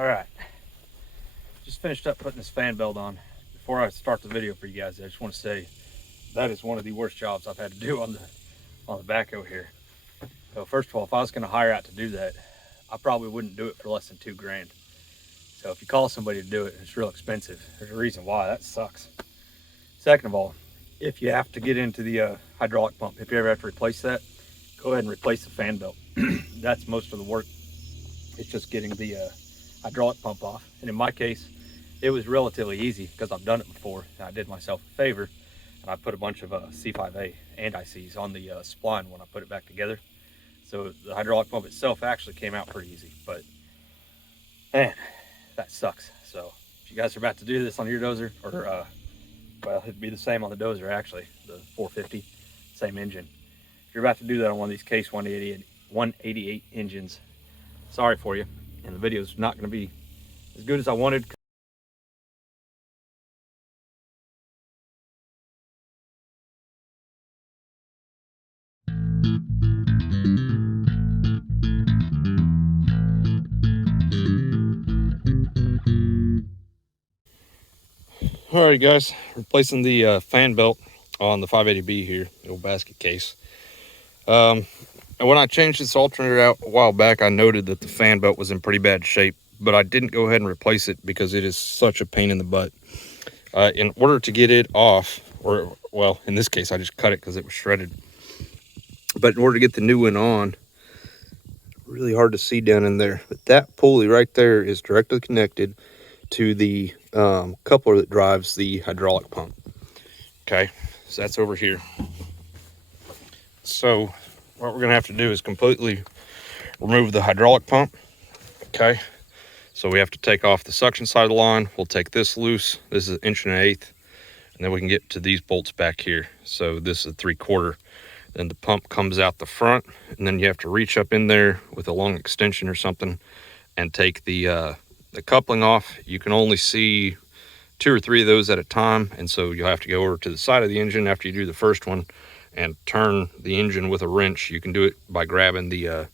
All right, just finished up putting this fan belt on. Before I start the video for you guys, I just want to say that is one of the worst jobs I've had to do on the backhoe here. So first of all, if I was going to hire out to do that, I probably wouldn't do it for less than $2,000. So if you call somebody to do it, it's real expensive. There's a reason why. That sucks. Second of all, if you have to get into the hydraulic pump, if you ever have to replace that, go ahead and replace the fan belt. That's most of the work. It's just getting the hydraulic pump off. And in my case, it was relatively easy because I've done it before. And I did myself a favor and I put a bunch of C5A anti-seize on the spline when I put it back together. So the hydraulic pump itself actually came out pretty easy, but man, that sucks. So if you guys are about to do this on your dozer, or well, it'd be the same on the dozer actually, the 450, same engine. If you're about to do that on one of these Case 188 engines, sorry for you, and the video's not going to be as good as I wanted. All right, guys, replacing the fan belt on the 580B here, the old basket case. And when I changed this alternator out a while back, I noted that the fan belt was in pretty bad shape, but I didn't go ahead and replace it because it is such a pain in the butt. In order to get it off, or well, in this case, I just cut it because it was shredded. But in order to get the new one on, really hard to see down in there, but that pulley right there is directly connected to the coupler that drives the hydraulic pump. Okay, so that's over here. So what we're gonna have to do is completely remove the hydraulic pump. Okay, so we have to take off the suction side of the line. We'll take this loose. This is 1.1/8 inch, and then we can get to these bolts back here. So this is 3/4. Then the pump comes out the front, and then you have to reach up in there with a long extension or something and take the coupling off. You can only see 2 or 3 of those at a time, and so you'll have to go over to the side of the engine after you do the first one and turn the engine with a wrench. You can do it by grabbing the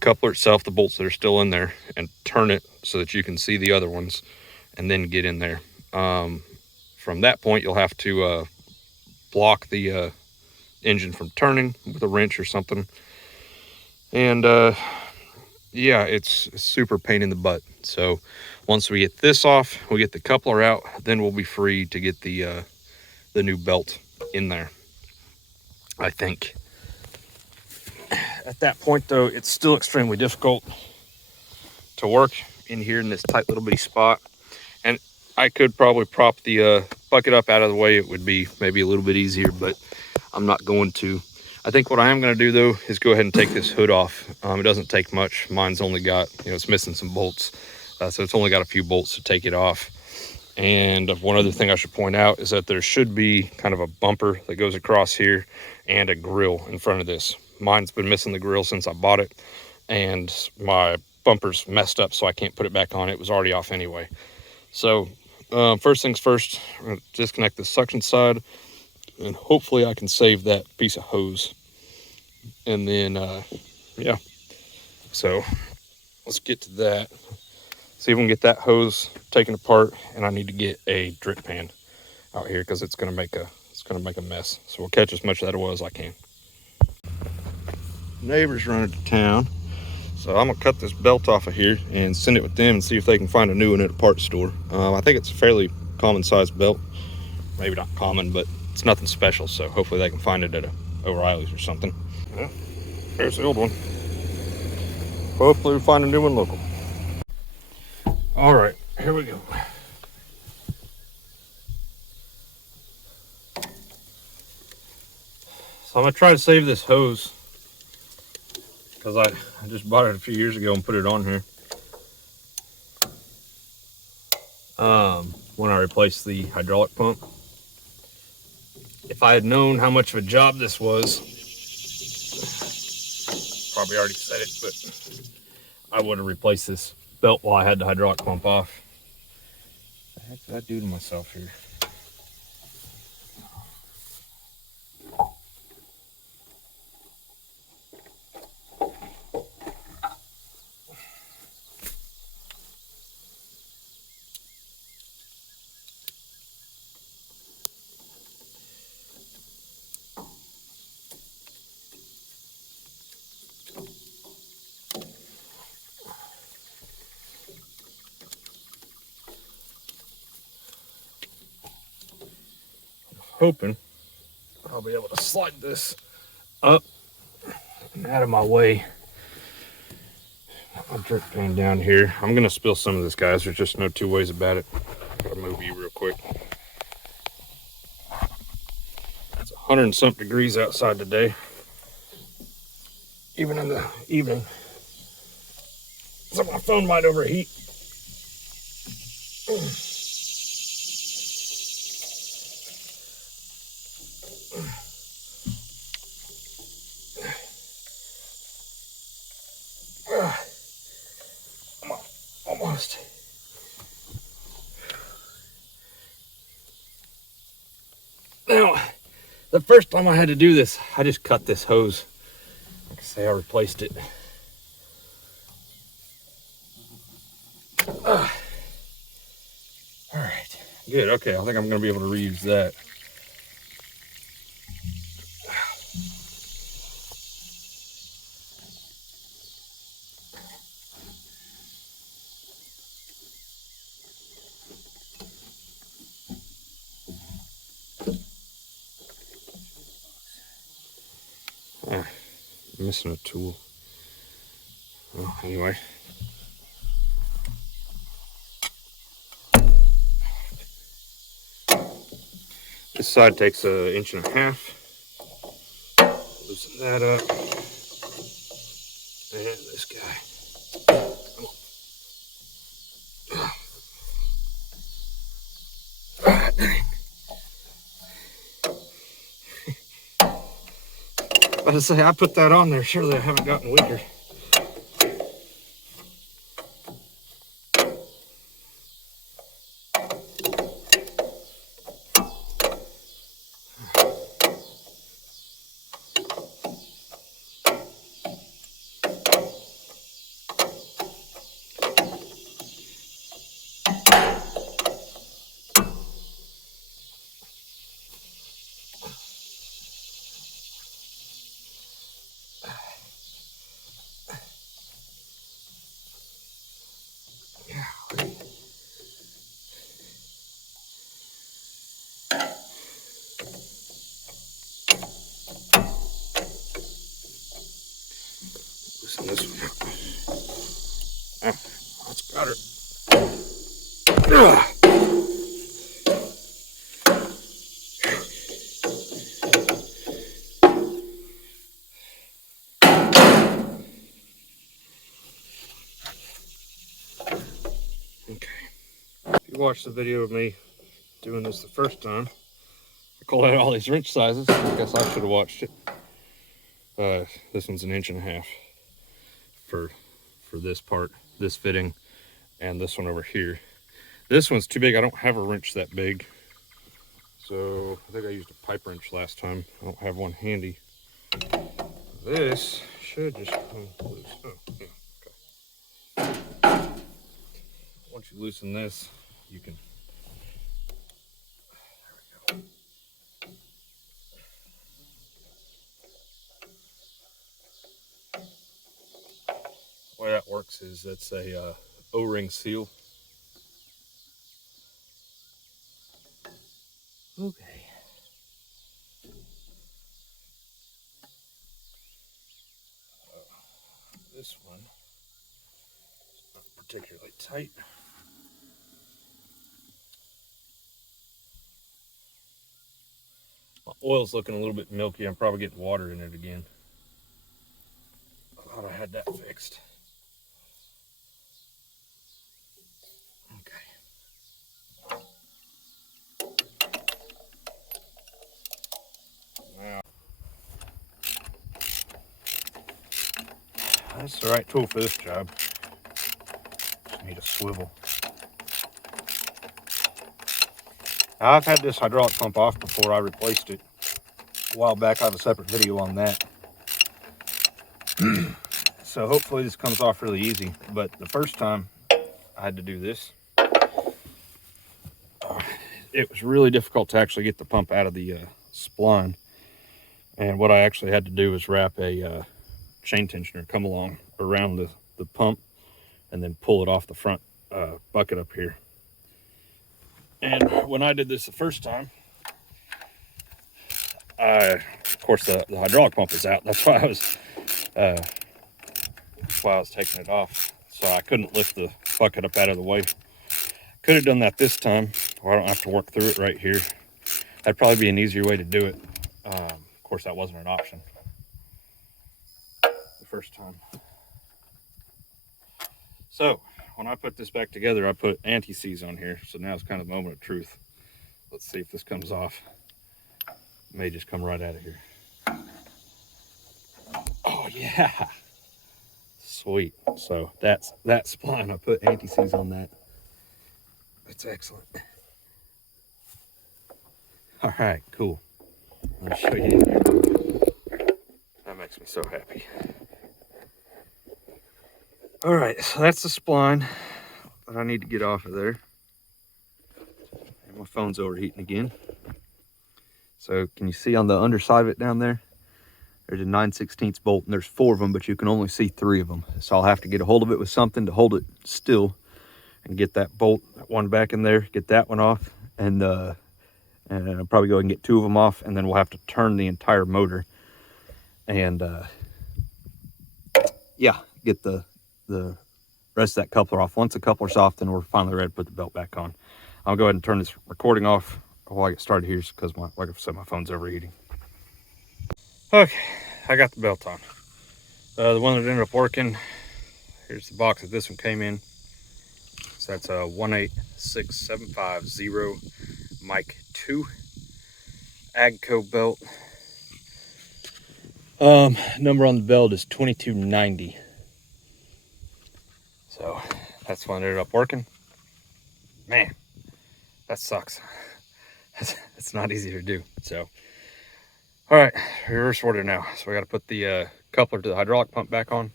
coupler itself, the bolts that are still in there, and turn it so that you can see the other ones and then get in there. From that point, you'll have to block the engine from turning with a wrench or something. And yeah, it's a super pain in the butt. So once we get this off, we get the coupler out, then we'll be free to get the new belt in there, I think. At that point though, it's still extremely difficult to work in here in this tight little bitty spot. And I could probably prop the bucket up out of the way. It would be maybe a little bit easier, but I'm not going to. I think what I am going to do though is go ahead and take this hood off. It doesn't take much. Mine's only got, it's missing some bolts. So it's only got a few bolts to take it off. And one other thing I should point out is that there should be kind of a bumper that goes across here and a grill in front of this. Mine's been missing the grill since I bought it, and my bumper's messed up, so I can't put it back on. It was already off anyway. So first things first, I'm going to disconnect the suction side, and hopefully I can save that piece of hose. And then yeah, so let's get to that. See if we can get that hose taken apart, and I need to get a drip pan out here because it's gonna make a mess. So we'll catch as much of that oil as I can. Neighbors running to town, so I'm gonna cut this belt off of here and send it with them and see if they can find a new one at a parts store. I think it's a fairly common sized belt, maybe not common, but it's nothing special, so hopefully they can find it at a O'Reilly's or something. Yeah, there's the old one. Hopefully we'll find a new one local. All right, here we go. So I'm gonna try to save this hose because I just bought it a few years ago and put it on here when I replaced the hydraulic pump. If I had known how much of a job this was, probably already said it, but I would have replaced this belt while I had the hydraulic pump off. What the heck did I do to myself here? hoping I'll be able to slide this up and out of my way. I'll drip pan down here. I'm gonna spill some of this, guys. There's just no two ways about it. Gotta move you real quick. It's 100 and something degrees outside today. Even in the evening. So my phone might overheat. Almost. Now, the first time I had to do this, I just cut this hose. Like I say, I replaced it. All right, good. Okay, I think I'm going to be able to reuse that. I'm missing a tool. Well, anyway. This side takes 1.5 inches. Loosen that up. And this guy. Ah, dang. I was to say, I put that on there. Surely I haven't gotten weaker. Loosen this one up. Oh, that's got her. Okay. If you watched the video of me doing this the first time, I called out all these wrench sizes. I guess I should have watched it. This one's 1.5 inches for this part, this fitting, and this one over here. This one's too big. I don't have a wrench that big, so I think I used a pipe wrench last time. I don't have one handy. This should just come loose. Oh, yeah, okay. Once you loosen this, you can. There we go. The way that works is that's a O-ring seal. Okay. This one is not particularly tight. My oil's looking a little bit milky. I'm probably getting water in it again. I thought I had that fixed. Okay. Now, that's the right tool for this job. Just need a swivel. Now, I've had this hydraulic pump off before. I replaced it a while back. I have a separate video on that. So hopefully this comes off really easy. But the first time I had to do this, it was really difficult to actually get the pump out of the spline. And what I actually had to do was wrap a chain tensioner, come along around the pump, and then pull it off the front bucket up here. And when I did this the first time, Of course, the hydraulic pump is out. That's why uh, I was taking it off. So I couldn't lift the bucket up out of the way. Could have done that this time, or I don't have to work through it right here. That'd probably be an easier way to do it. Of course, that wasn't an option the first time. So when I put this back together, I put anti-seize on here. So now it's kind of the moment of truth. Let's see if this comes off. It may just come right out of here. Oh yeah, sweet. So that's that spline. I put anti-seize on that. That's excellent. All right, cool. I'll show you. That makes me so happy. All right, so that's the spline that I need to get off of there. And my phone's overheating again. So can you see on the underside of it down there? There's a 9/16 bolt, and there's 4 of them, but you can only see 3 of them. So I'll have to get a hold of it with something to hold it still and get that bolt, that one back in there, get that one off, and I'll probably go and get 2 of them off, and then we'll have to turn the entire motor and yeah, get the rest of that coupler off. Once the coupler's off, then we're finally ready to put the belt back on. I'll go ahead and turn this recording off while I get started here because, like I said, my phone's overheating. Okay, I got the belt on. The one that ended up working, here's the box that this one came in. So that's a 186750 Mic 2 Agco belt. Number on the belt is 2290. So that's one that ended up working. Man, that sucks. It's not easy to do. So, all right, reverse order now. So we got to put the coupler to the hydraulic pump back on,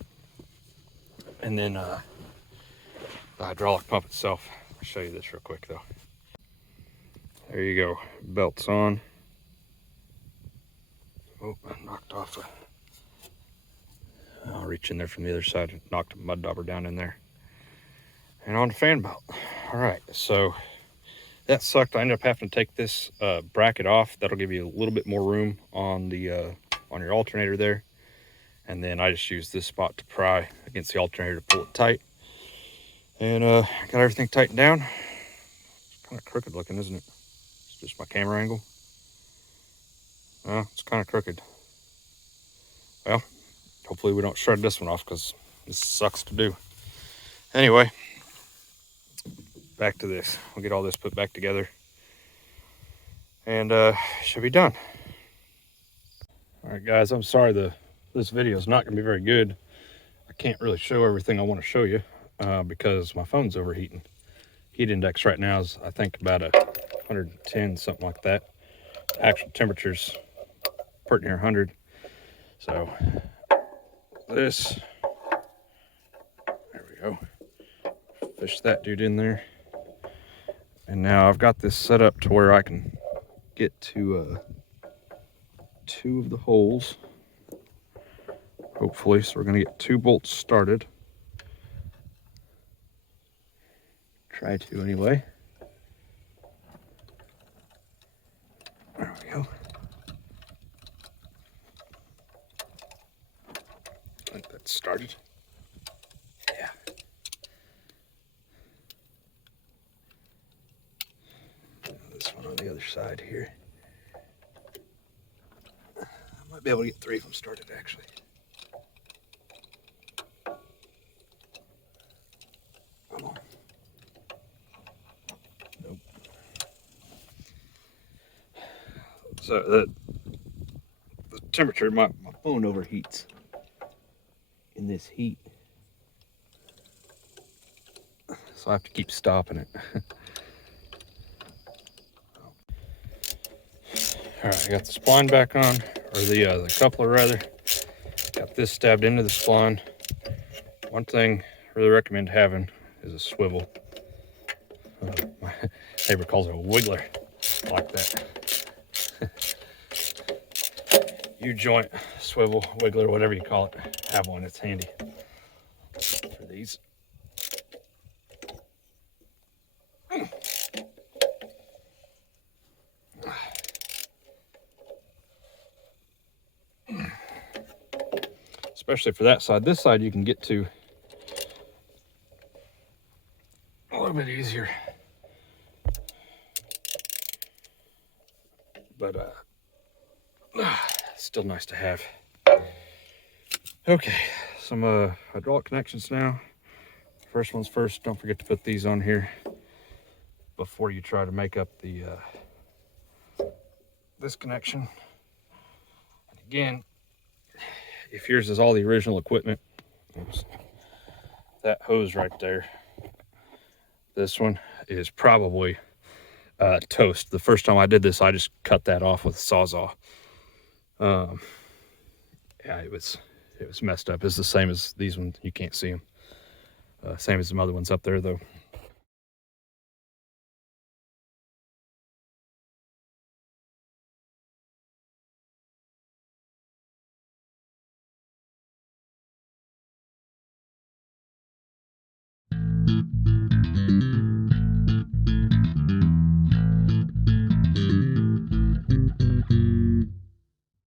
and then the hydraulic pump itself. I'll show you this real quick though. There you go, belt's on. Oh, I knocked off I'll reach in there from the other side and knocked a mud dauber down in there. And on the fan belt. All right, so that sucked. I ended up having to take this bracket off. That'll give you a little bit more room on the on your alternator there. And then I just used this spot to pry against the alternator to pull it tight. And got everything tightened down. It's kind of crooked looking, isn't it? It's just my camera angle. Well, it's kind of crooked. Well, hopefully we don't shred this one off because this sucks to do. Anyway, back to this. We'll get all this put back together and should be done. All right, guys, I'm sorry this video is not going to be very good. I can't really show everything I want to show you because my phone's overheating. Heat index right now is, I think, about 110, something like that. Actual temperature's pretty near 100. So this, there we go. Fish that dude in there. And now I've got this set up to where I can get to 2 of the holes, hopefully. So we're gonna get 2 bolts started. Try to anyway. There we go. I think that's started. Yeah. This one on the other side here. I might be able to get 3 of them started actually. Come on. Nope. So the temperature, my phone overheats in this heat. So I have to keep stopping it. All right, I got the spline back on, or the coupler rather. Got this stabbed into the spline. One thing I really recommend having is a swivel. My neighbor calls it a wiggler. I like that. U-joint, swivel, wiggler, whatever you call it. Have one, it's handy for these. especially for that side. This side you can get to a little bit easier. But still nice to have. Okay, some hydraulic connections now. First one's first, don't forget to put these on here before you try to make up the this connection. And again, if yours is all the original equipment, that hose right there, this one is probably toast. The first time I did this, I just cut that off with a Sawzall. Yeah, it was messed up. It's the same as these ones. You can't see them. Same as some other ones up there, though.